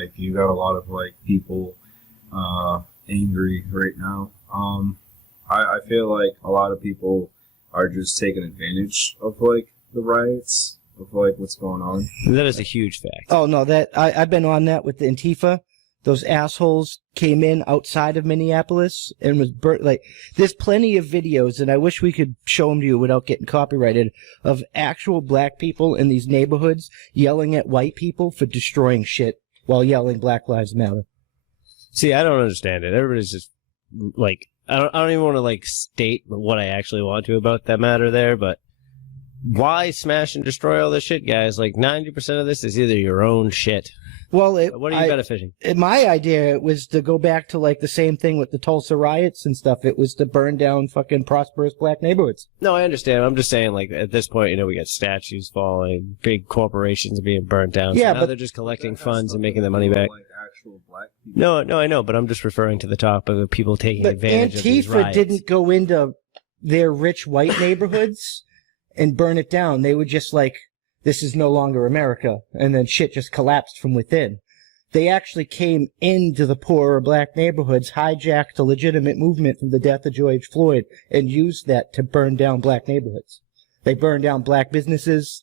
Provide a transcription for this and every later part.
Like you got a lot of like people angry right now. I feel like a lot of people are just taking advantage of like the riots, of like what's going on. That is a huge fact. Oh no, I've been on that with the Antifa. Those assholes came in outside of Minneapolis and was burnt. Like, there's plenty of videos, and I wish we could show them to you without getting copyrighted, of actual black people in these neighborhoods yelling at white people for destroying shit while yelling Black Lives Matter. See, I don't understand it. Everybody's just like, I don't even want to like state what I actually want to about that matter there, but why smash and destroy all this shit, guys? Like 90% of this is either your own shit. Well, what are you benefiting? My idea was to go back to like the same thing with the Tulsa riots and stuff. It was to burn down fucking prosperous black neighborhoods. No, I understand. I'm just saying, like, at this point, you know, we got statues falling, big corporations being burnt down. Yeah, so now but they're just collecting funds and making the money back. Like actual black people. No, I know, but I'm just referring to the topic of people taking But advantage of these Antifa riots. didn't go into their rich white neighborhoods and burn it down. They were just like, this is no longer America. And then shit just collapsed from within. They actually came into the poorer black neighborhoods, hijacked a legitimate movement from the death of George Floyd, and used that to burn down black neighborhoods. They burned down black businesses,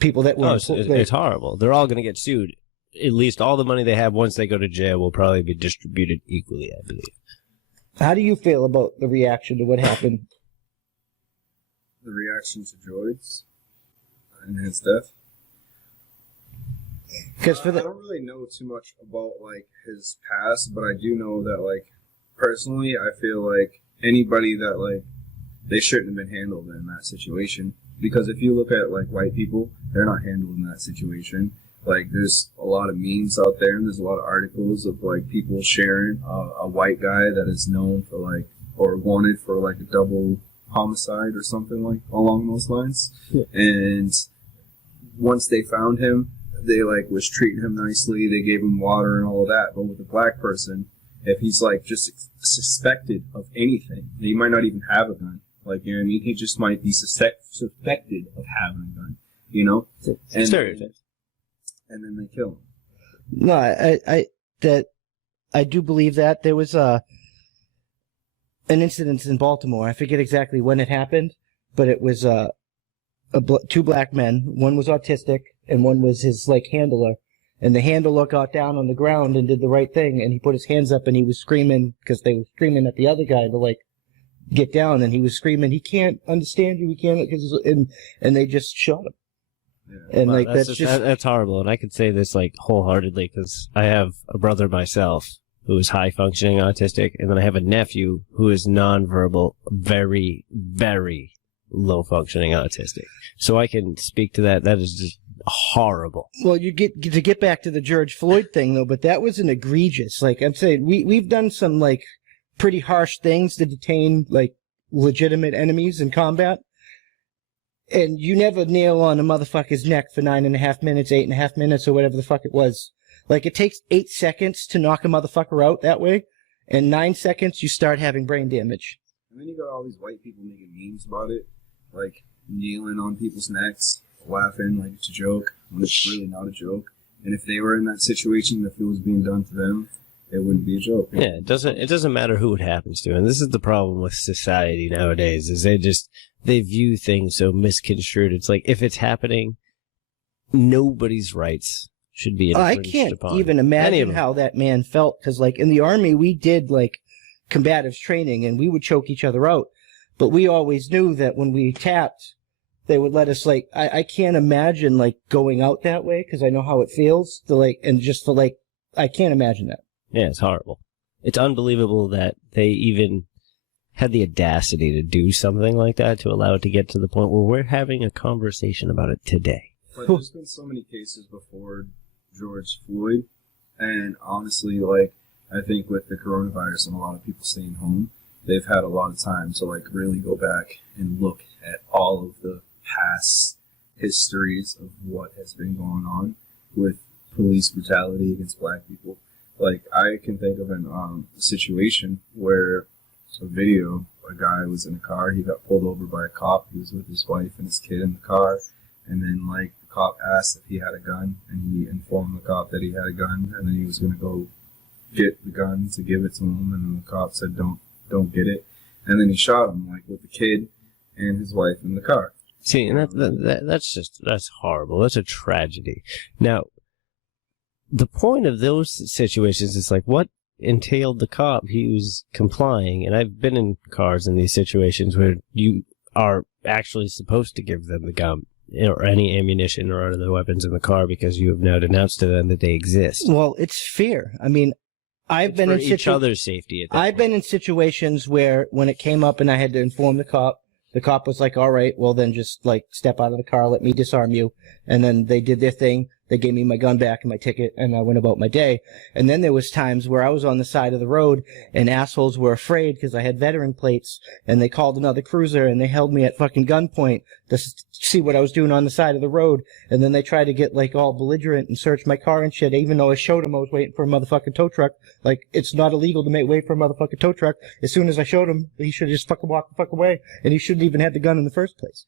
people that were... it's horrible. They're all going to get sued. At least all the money they have once they go to jail will probably be distributed equally, I believe. How do you feel about the reaction to what happened? The reaction to George and his death? Because I don't really know too much about like his past, but I do know that like personally, I feel like anybody that like they shouldn't have been handled in that situation. Because if you look at like white people, they're not handled in that situation. Like there's a lot of memes out there, and there's a lot of articles of like people sharing a white guy that is known for like or wanted for like a double homicide or something like along those lines. Yeah. And once they found him, they like was treating him nicely. They gave him water and all of that. But with a black person, if he's like just suspected of anything, he might not even have a gun. Like, you know what I mean? He just might be suspected of having a gun. You know? And stereotypes. And then they kill him. No, I do believe that there was an incident in Baltimore. I forget exactly when it happened, but it was two black men. One was autistic, and one was his like handler. And the handler got down on the ground and did the right thing, and he put his hands up and he was screaming because they were screaming at the other guy to like get down, and he was screaming, "He can't understand you, he can't," and they just shot him. Yeah. And well, like that's horrible. And I could say this like wholeheartedly because I have a brother myself who is high functioning autistic, and then I have a nephew who is nonverbal, very, very low functioning autistic. So I can speak to that. That is just horrible. Well, you get back to the George Floyd thing though, but that was an egregious. Like I'm saying, we've done some like pretty harsh things to detain like legitimate enemies in combat, and you never nail on a motherfucker's neck for 9.5 minutes, 8.5 minutes, or whatever the fuck it was. Like it takes 8 seconds to knock a motherfucker out that way, and 9 seconds you start having brain damage. And then you got all these white people making memes about it, like kneeling on people's necks, laughing like it's a joke when it's really not a joke. And if they were in that situation, if it was being done to them, it wouldn't be a joke. Yeah, it doesn't matter who it happens to. And this is the problem with society nowadays, is they view things so misconstrued. It's like if it's happening, nobody's rights should be infringed I can't upon. even imagine how that man felt, because like in the Army we did like combatives training and we would choke each other out, but we always knew that when we tapped they would let us like I can't imagine like going out that way, because I know how it feels to like, and just to like, I can't imagine that. Yeah, it's horrible. It's unbelievable that they even had the audacity to do something like that, to allow it to get to the point where we're having a conversation about it today. But there's been so many cases before George Floyd, and honestly, like, I think with the coronavirus and a lot of people staying home, they've had a lot of time to, like, really go back and look at all of the past histories of what has been going on with police brutality against black people. Like, I can think of a situation where a guy was in a car, he got pulled over by a cop, he was with his wife and his kid in the car, and then, like, the cop asked if he had a gun, and he informed the cop that he had a gun, and then he was going to go get the gun to give it to him, and then the cop said, don't get it. And then he shot him, like, with the kid and his wife in the car. See, and that's horrible. That's a tragedy. Now, the point of those situations is like, what entailed the cop? He was complying, and I've been in cars in these situations where you are actually supposed to give them the gun or any ammunition or other weapons in the car because you have now denounced to them that they exist. Well, it's fear. I mean, I've been in each other's safety. I've been in situations where when it came up and I had to inform the cop was like, all right, well then just like step out of the car, let me disarm you. And then they did their thing. They gave me my gun back and my ticket, and I went about my day. And then there was times where I was on the side of the road, and assholes were afraid because I had veteran plates, and they called another cruiser, and they held me at fucking gunpoint to see what I was doing on the side of the road. And then they tried to get like all belligerent and search my car and shit, even though I showed them I was waiting for a motherfucking tow truck. Like, it's not illegal to wait for a motherfucking tow truck. As soon as I showed him, he should have just fucking walked the fuck away, and he shouldn't even have the gun in the first place.